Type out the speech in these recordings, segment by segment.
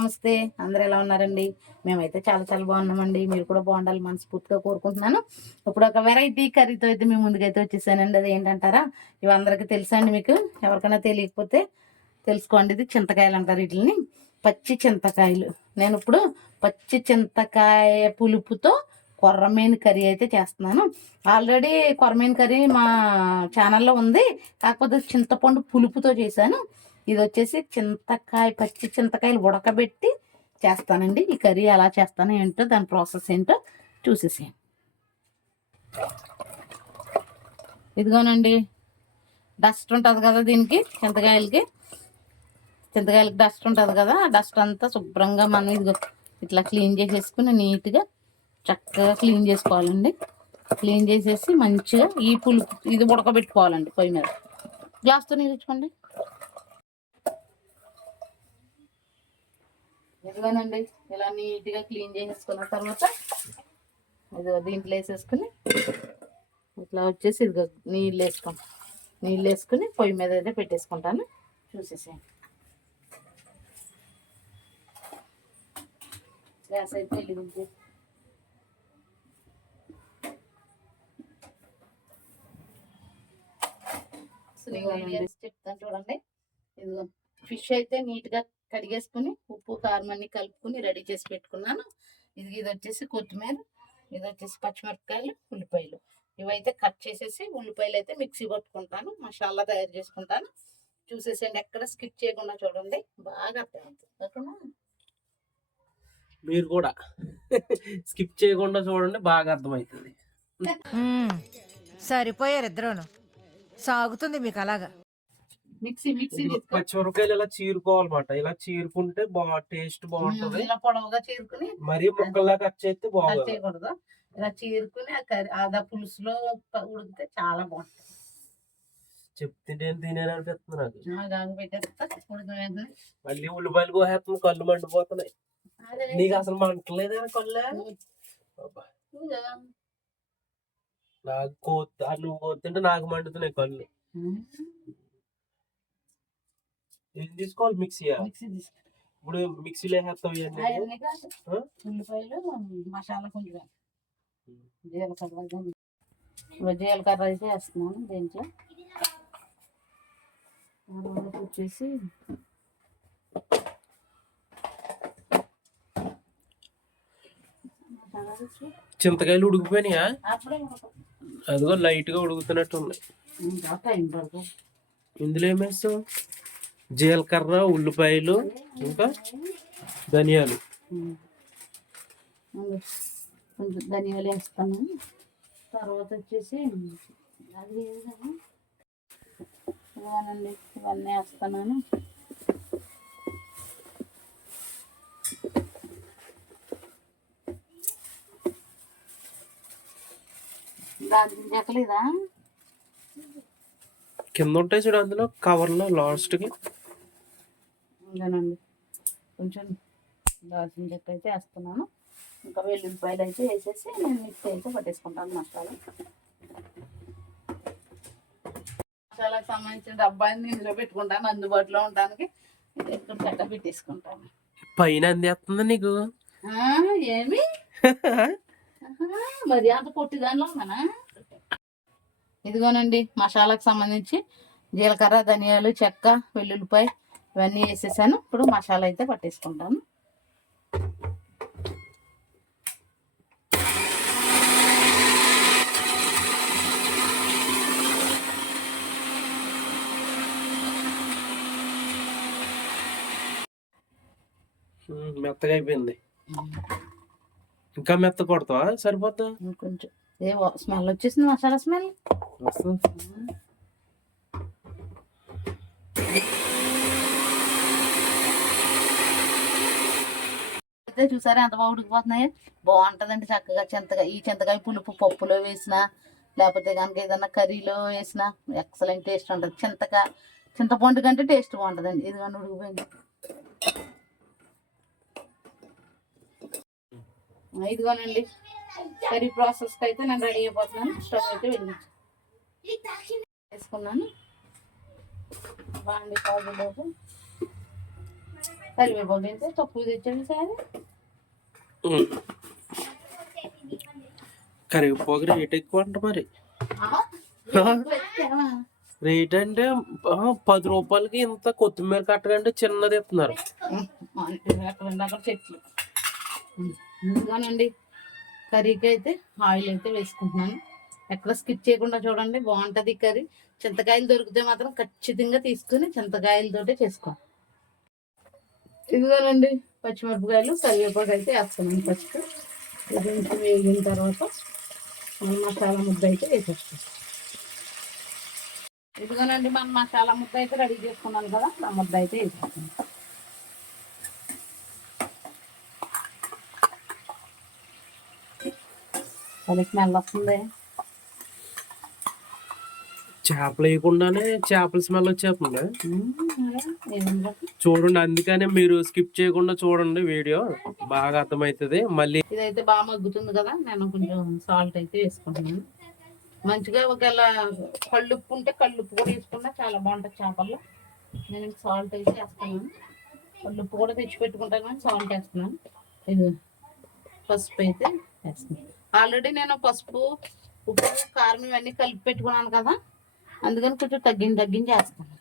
నమస్తే. అందరూ ఎలా ఉన్నారండి? మేమైతే చాలా చాలా బాగున్నామండి. మీరు కూడా బాగుండాలి మనస్ఫూర్తిగా కోరుకుంటున్నాను. ఇప్పుడు ఒక వెరైటీ కర్రీతో అయితే మీ ముందుకైతే వచ్చేసానండి. అది ఏంటంటారా? ఇవి అందరికీ తెలుసా అండి మీకు? ఎవరికైనా తెలియకపోతే తెలుసుకోండి. ఇది చింతకాయలు అంటారు వీటిని. పచ్చి చింతకాయలు. నేను ఇప్పుడు పచ్చి చింతకాయ పులుపుతో కొర్రమీను కర్రీ అయితే చేస్తున్నాను. ఆల్రెడీ కొర్రమీను కర్రీ మా ఛానల్లో ఉంది. కాకపోతే చింతపండు పులుపుతో చేశాను. ఇది వచ్చేసి పచ్చి చింతకాయలు ఉడకబెట్టి చేస్తానండి. ఈ కర్రీ ఎలా చేస్తానో ఏంటో దాని ప్రాసెస్ ఏంటో చూసేసేయండి. ఇదిగోనండి, డస్ట్ ఉంటుంది కదా దీనికి, చింతకాయలకి డస్ట్ ఉంటుంది కదా, ఆ డస్ట్ అంతా శుభ్రంగా మనం ఇదిగో ఇట్లా క్లీన్ చేసేసుకుని నీట్గా చక్కగా క్లీన్ చేసుకోవాలండి. క్లీన్ చేసేసి మంచిగా ఈ పులుపు ఇది ఉడకబెట్టుకోవాలండి. పొయ్యి మీద గ్లాస్తో నీళ్ళు ఇచ్చుకోండి. ఇదిగోనండి, ఇలా నీట్గా క్లీన్ చేసేసుకున్న తర్వాత ఇదిగో దీంట్లో వేసేసుకుని ఇట్లా వచ్చేసి ఇదిగో నీళ్ళు వేసుకుని పొయ్యి మీద అయితే పెట్టేసుకుంటాను. చూసేసేయండి. గ్యాస్ అయితే వెలిగించి చెప్తాను చూడండి. ఇదిగో ఫిష్ అయితే నీట్గా కడిగేసుకుని ఉప్పు కారం అన్ని కలుపుకుని రెడీ చేసి పెట్టుకున్నాను. ఇది వచ్చేసి కొత్తిమీర, ఇది వచ్చేసి పచ్చిమిరపకాయలు, ఉల్లిపాయలు. ఇవైతే కట్ చేసేసి ఉల్లిపాయలు అయితే మిక్సీ కొట్టుకుంటాను, మసాలా తయారు చేసుకుంటాను. చూసేసేయండి, ఎక్కడ స్కిప్ చేయకుండా చూడండి, బాగా అర్థమవుతుంది. మీరు కూడా స్కిప్ చేయకుండా చూడండి, బాగా అర్థమవుతుంది. సరిపోయారు ఇద్దరును, సాగుతుంది మీకు అలాగా. మిక్సీ పచ్చిమిరపకాయలు ఇలా చీరుకోవాలన్నమాట. ఇలా చీరుకుంటే టేస్ట్ బాగుంటది. ఇలా పొడవుగా చీరుకుని మరీ ముక్కల్లా కట్ చేస్తే చేయకూడదు. ఇలా చీరుకుని ఆదా పులుసులో ఉడికితే చాలా బాగుంటుంది. చెప్తుంటే తినేయాలనిపిస్తుంది నాకు. పెట్టేస్తా మళ్ళీ ఉల్లిపాయలు కోసేస్తుంది, కళ్ళు మండిపోతున్నాయి. నీకు అసలు మంటలేదా కళ్ళే? నాకు నువ్వు కోతుంటే నాకు మండుతున్నాయి కళ్ళు. ఏం తీసుకోవాలి? మిక్సీ ఇప్పుడు మిక్సీలో వేస్తావు ఉల్లిపాయలు, మసాలా కొంచెం జీలకర్ర అయితే వేస్తున్నాను. దీంట్లో వచ్చేసి చింతకాయలు ఉడికిపోయినాయా? అదిగో లైట్ గా ఉడుకుతున్నట్టు ఉన్నాయి. ఇందులో ఏమేస్తావు? జీలకర్ర, ఉల్లిపాయలు, ఇంకా ధనియాలు. కొంచెం ధనియాలు వేస్తాను. తర్వాత వచ్చేసి అది ఇవ్వనండి, ఇవన్నీ వేస్తున్నాను. దాని చెక్కలేదా? కింద ఉంటాయి చూడు, అందులో కవర్లో లాస్ట్ కి. ఇదేనండి, కొంచెం దాల్చిన చెక్క అయితే వేస్తున్నాను. ఇంకా వెల్లుల్లిపాయలు అయితే వేసేసి నేను మిక్సీ అయితే పట్టేసుకుంటాను. మసాలాకి సంబంధించిన డబ్బాని ఇందులో పెట్టుకుంటాను, అందుబాటులో ఉండడానికి. ఇక్కడ చెక్క పెట్టేసుకుంటాను. పైన అందేస్తుంది నీకు ఏమి మరి అంత పొట్టి దానిలో ఉన్నానా? ఇదిగోనండి, మసాలాకు సంబంధించి జీలకర్ర, ధనియాలు, చెక్క, వెల్లుల్లిపాయ ఇవన్నీ వేసేసాను. ఇప్పుడు మసాలా అయితే పట్టేసుకుంటాను. మెత్తగా అయిపోయింది. ఇంకా మెత్త కొడతావా? సరిపోతా? కొంచెం స్మెల్ వచ్చేసింది, మసాలా స్మెల్. అయితే చూసారా ఎంత బాగా ఉడికిపోతున్నాయో. బాగుంటుందండి చక్కగా. ఈ చింతకాయ పులుపు పప్పులో వేసినా, లేకపోతే కనుక ఏదన్నా కర్రీలో వేసినా ఎక్సలెంట్ టేస్ట్ ఉంటుంది. చింతపండు కంటే టేస్ట్ బాగుంటుందండి. ఇది కానీ ఉడికిపోయింది. ఇదిగోనండి, కర్రీ ప్రాసెస్కి అయితే నేను రెడీ అయిపోతున్నాను. స్టవ్ అయితే వేసుకున్నాను. బాగుంది. కాజులోపు కరివేపాకు అయితే తక్కువ తెచ్చండి సార్. కరివేపాకు రేట్ ఎక్కువ అంట మరి. రేట్ అంటే 10 రూపాయలకి ఇంత కొత్తిమీర కట్టకంటే చిన్నది ఇస్తున్నారు. అక్కడ చెట్లు ముందుగానండి. కర్రీకి అయితే ఆయిల్ అయితే వేసుకుంటున్నాను. ఎక్కడ స్కిప్ చేయకుండా చూడండి, బాగుంటుంది కర్రీ. చింతకాయలు దొరికితే మాత్రం ఖచ్చితంగా తీసుకుని చింతకాయలతోటే చేసుకోండి. ఇదిగోనండి పచ్చిమిరపకాయలు కరివేపాకు అయితే వేస్తున్నాను. ఫస్ట్ కొంచెం వేగిన తర్వాత మన మసాలా ముద్ద అయితే వేసేస్తాం. ఇదిగోనండి మన మసాలా ముద్ద అయితే రెడీ చేసుకున్నాను కదా, ఆ ముద్ద అయితే వేసేస్తాం. అది స్మెల్ వస్తుంది. చేపలు వేయకుండానే చేపల స్మెల్ వచ్చేస్తుంది చూడండి. అందుకనే మీరు స్కిప్ చేయకుండా చూడండి, వీడియో బాగా అర్థమవుతుంది. మళ్ళీ ఇదైతే బాగా మగ్గుతుంది కదా, నేను కొంచెం సాల్ట్ అయితే వేసుకుంటున్నాను. మంచిగా ఒకవేళ కళ్ళుప్పు ఉంటే కళ్ళుప్పు కూడా వేసుకున్నా చాలా బాగుంటుంది చేపల్లో. నేను సాల్ట్ అయితే వేస్తున్నాను. కళ్ళుప్పు కూడా తెచ్చి పెట్టుకుంటాను కానీ సాల్ట్ వేస్తున్నాను. ఇది పసుపు అయితే వేస్తున్నాను. ఆల్రెడీ నేను పసుపు, ఉప్పు, కారం ఇవన్నీ కలిపి పెట్టుకున్నాను కదా, అందుకని కొంచెం తగ్గించి వేస్తాను.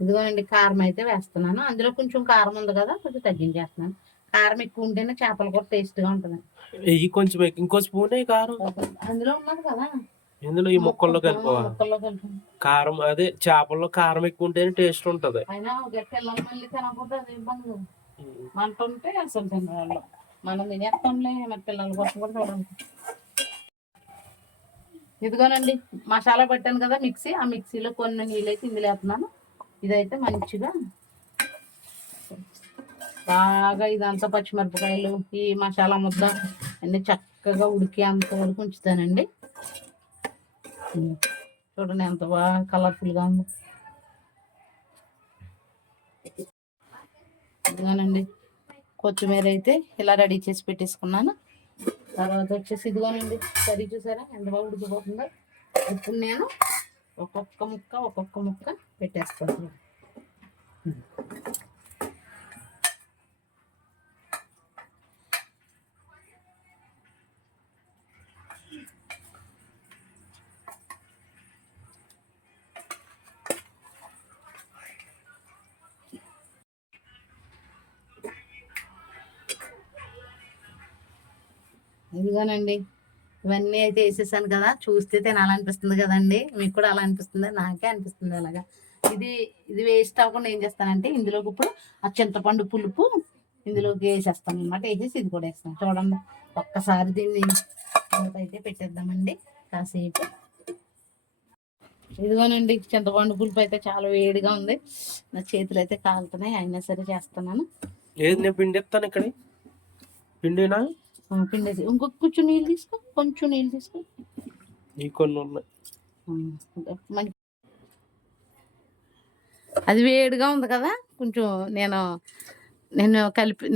ఇదిగోనండి కారం అయితే వేస్తున్నాను. అందులో కొంచెం కారం ఉంది కదా, కొంచెం తగ్గించేస్తున్నాను. కారం ఎక్కువ ఉంటేనే చేపలు కూడా టేస్ట్గా ఉంటుంది. కొంచెం ఇంకో స్పూన్ కారం అందులో ఉన్నది కదా, ఇందులో ఈ ముక్కల్లో కలుపుకోవాలి. కారం అదే చేపల్లో కారం ఎక్కువ ఉంటేనే టేస్ట్ ఉంటది. అయినా పిల్లలు మళ్ళీ తినకపోతే అదే ఇబ్బంది. మంట ఉంటే అసలు తినవాళ్ళు, మనం తినేస్తాంలే, మరి పిల్లల కోసం కూడా చూడండి. ఇదిగోనండి మసాలా పట్టాను కదా మిక్సీ, ఆ మిక్సీలో కొన్ని నీళ్ళు అయితే ఇందులో వేస్తున్నాను. ఇదైతే మంచిగా బాగా ఇదంతా పచ్చిమిరపకాయలు ఈ మసాలా ముద్ద అన్ని చక్కగా ఉడికి అంతవరకు ఉంచుతానండి. చూడండి ఎంత బాగా కలర్ఫుల్గా ఉంది. ఇదిగోనండి కొత్తిమీర అయితే ఇలా రెడీ చేసి పెట్టేసుకున్నాను. తర్వాత వచ్చేసి ఇదిగోనండి కర్రీ చూసారా ఎంత బాగా ఉడికిపోతుందో. ఇప్పుడు నేను ఒక్కొక్క ముక్క పెట్టేస్తాను. ఇదిగోనండి ఇవన్నీ అయితే వేసేసాను కదా, చూస్తే తినాలనిపిస్తుంది కదండి. మీకు కూడా అలా అనిపిస్తుంది, నాకే అనిపిస్తుంది అలాగా. ఇది వేస్ట్ అవ్వకుండా ఏం చేస్తానంటే ఇందులోకి ఇప్పుడు ఆ చింతపండు పులుపు ఇందులోకి వేసేస్తాను అనమాట. వేసేసి ఇది కూడా వేస్తాను. చూడండి ఒక్కసారి దీన్ని అయితే పెట్టేద్దామండి కాసేపు. ఇదిగోనండి చింతపండు పులుపు అయితే చాలా వేడిగా ఉంది, నా చేతులు అయితే కాలుతున్నాయి, అయినా సరే చేస్తున్నాను. ఏది పిండి ఎత్తాను ఇక్కడ పిండినా పిండేసి కొంచెం నీళ్ళు తీసుకో కొన్ని ఉన్నాయి. అది వేడిగా ఉంది కదా, కొంచెం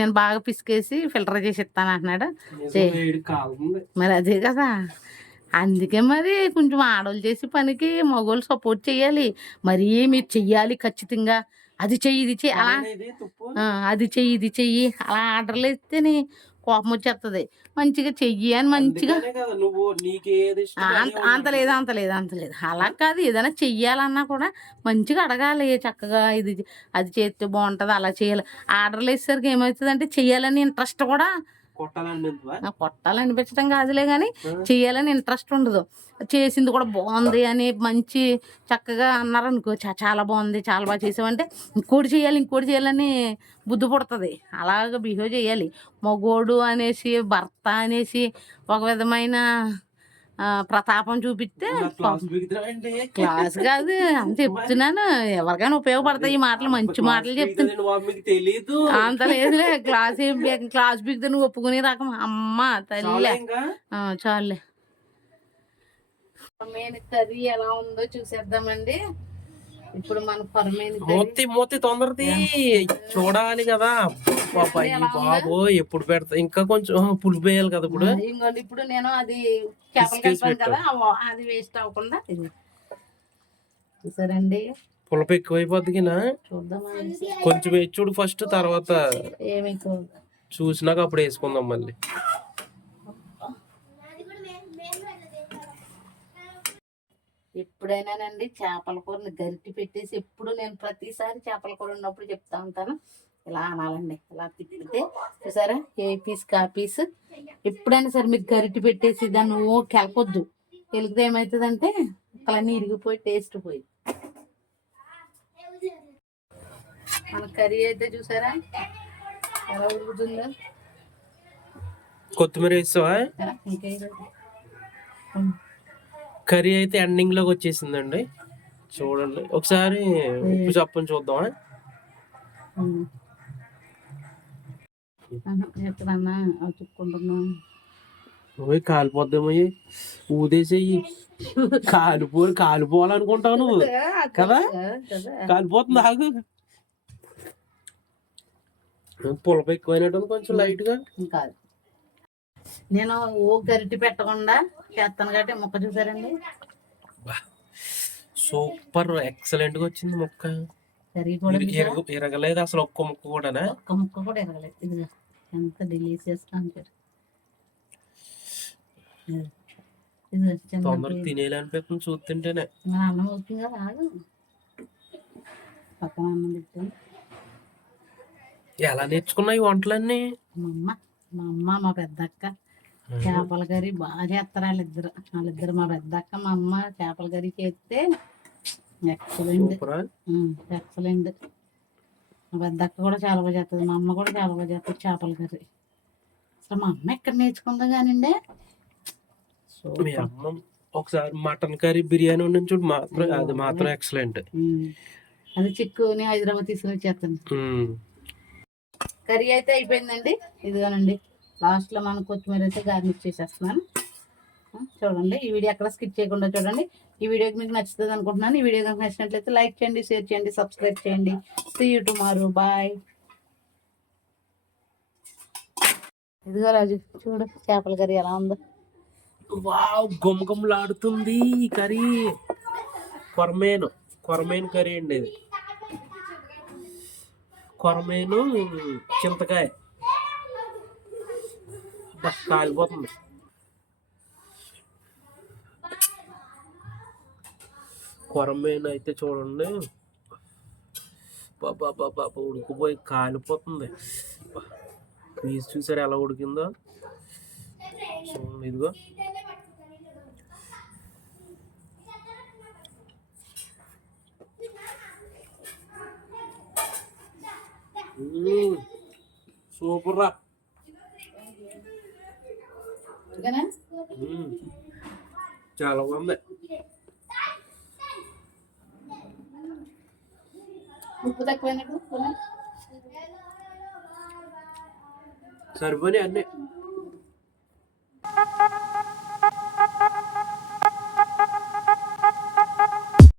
నేను బాగా పిసికేసి ఫిల్టర్ చేసి ఇస్తాను అంటున్నాడు. మరి అదే కదా, అందుకే మరి కొంచెం ఆడవాళ్ళు చేసే పనికి మగవాళ్ళు సపోర్ట్ చేయాలి. మరీ మీరు చెయ్యాలి ఖచ్చితంగా, అది చెయ్యి ఇది చెయ్యి అలా, అది చెయ్యి ఇది చెయ్యి అలా ఆర్డర్లు ఇస్తేనే కోపం వచ్చేస్తుంది. మంచిగా చెయ్యి అని మంచిగా అంత లేదు అలా కాదు. ఏదైనా చెయ్యాలన్నా కూడా మంచిగా అడగాలి చక్కగా, ఇది అది చేస్తే బాగుంటుంది అలా చేయాలి. ఆర్డర్లు వేసేసరికి ఏమవుతుంది అంటే చెయ్యాలని ఇంట్రెస్ట్ కూడా, కొట్టాలనిపించడం కాదులే కానీ చెయ్యాలని ఇంట్రెస్ట్ ఉండదు. చేసింది కూడా బాగుంది అని మంచి చక్కగా అన్నారు అనుకో, చాలా బాగుంది చాలా బాగా చేసామంటే ఇంకోటి చేయాలని బుద్ధి పుడుతుంది. అలాగ బిహేవ్ చేయాలి. మగోడు అనేసి భర్త అనేసి ఒక విధమైన ప్రతాపం చూపిస్తే క్లాస్ కాదు అని చెప్తున్నాను. ఎవరికైనా ఉపయోగపడతాయి ఈ మాటలు, మంచి మాటలు చెప్తున్నా. అంత లేదులే, క్లాస్ బిగితే నువ్వు ఒప్పుకునే రకం అమ్మ తల్లి. చాలులే. కర్రీ ఎలా ఉందో చూసేద్దామండి. ఇప్పుడు మన మూతి తొందరది చూడాలి కదా బాబు, ఎప్పుడు పెడతా ఇంకా కొంచెం పులుపు వేయాలి కదా. ఇప్పుడు నేను అది చేపలు కలిపాను కదా, అది వేస్ట్ అవ్వకుండా చూసారండి పులప ఎక్కువైపోద్దికినా చూద్దామా కొంచెం వేసి చూడు ఫస్ట్, తర్వాత ఏమి చూసినాక అప్పుడు వేసుకుందాం మళ్ళీ. ఎప్పుడైనానండి చేపల కూరని గరిటి పెట్టేసి, ఎప్పుడు నేను ప్రతిసారి చేపల కూర ఉన్నప్పుడు చెప్తా ఉంటాను, ఇలా అనాలండి. ఇలా తిప్పితే చూసారా ఏ పీస్ కా పీస్. ఎప్పుడైనా సరే మీకు గరిటి పెట్టేసి దాన్ని కెలపొద్దు. కెలిగితే ఏమవుతుందంటే అలా ఇరిగిపోయి టేస్ట్ పోయి. మన కర్రీ అయితే చూసారా ఎలా ఉడుకుతుందో. కొత్తిమీర వేస్తావా? ఇంకా కర్రీ అయితే ఎండింగ్ లోకి వచ్చేసిందండి. చూడండి ఒకసారి ఉప్పు చెప్పని చూద్దామా? ఎక్కడన్నా చుక్కుంటున్నా కాలిపోద్దామయ్యి, ఊదేసేయి. కాలిపోవాలనుకుంటావు నువ్వు కదా, కాలిపోతుంది. ఆగు, పులప ఎక్కువైనట్టు కొంచెం లైట్ గా. ఇంకా నేను గరిటి పెట్టకుండా చేస్తాను కాబట్టి ముక్క చూసారండి. సూపర్ ఎక్సలెంట్ గా వచ్చింది ముక్క. కర్రీ కూడా ఇరగలేదు అసలు, ఒక్క ముక్క కూడా. ఒక్క ముక్క కూడా ఇరగలేదు. ఇది ఎంత డిలీషియస్ గా ఉంటుంది. తొందరగా తినేయాలనిపిస్తుంది చూస్తుంటేనే. మన అన్నం అవుతుంది కదా, ఆగు. పక్కన అన్నం పెట్టాను. ఎలా నేర్చుకున్నాయి వంటలన్నీ? మా అమ్మ మా పెద్దక్క చేపల కర్రీ బాగా చేస్తారు. వాళ్ళిద్దరు మా పెద్దక్క మా అమ్మ చేపల కర్రీ చేస్తే ఎక్సలెంట్. ఎక్సలెంట్. మా పెద్దక్క కూడా చాలా బాగా చేస్తుంది, మా అమ్మ కూడా చాలా బాగా చేస్తుంది చేపల కర్రీ. అసలు మా అమ్మ ఎక్కడ నేర్చుకుందా కానిండే. మీ అమ్మ ఒకసారి మటన్ కర్రీ బిర్యానీ ఉండి చూడు, మాత్రం అది మాత్రం ఎక్సలెంట్. అది చిక్కుని హైదరాబాద్ తీసుకుని వచ్చేస్తాను. కర్రీ అయితే అయిపోయిందండి. ఇదిగోనండి లాస్ట్ లో మనం కొత్తిమీర అయితే గార్నిష్ చేసేస్తున్నాను. చూడండి ఈ వీడియో ఎక్కడ స్కిప్ చేయకుండా చూడండి. ఈ వీడియోకి మీకు నచ్చుతుంది అనుకుంటున్నాను. ఈ వీడియో కనుక నచ్చినట్లయితే లైక్ చేయండి, షేర్ చేయండి, సబ్స్క్రైబ్ చేయండి. See you tomorrow, bye. ఇదిగో రాజు చూడు చేపల కర్రీ ఎలా ఉందో. వావ్, గుమగుమలాడుతుంది ఈ కర్రీ. కొరమేను కర్రీ అండి ఇది. కొరమేను చింతకాయ కాలిపోతుంది. కొరమేను అయితే చూడండి, బాబా బాబా ఉడికిపోయి కాలిపోతుంది. పీస్ చూసారు ఎలా ఉడికిందో. చూడండి ఇదిగో. సూపర్ రా. చాలా బాగుంది. ఉప్పు తక్కువైనట్టు సరిపోయి అన్నీ.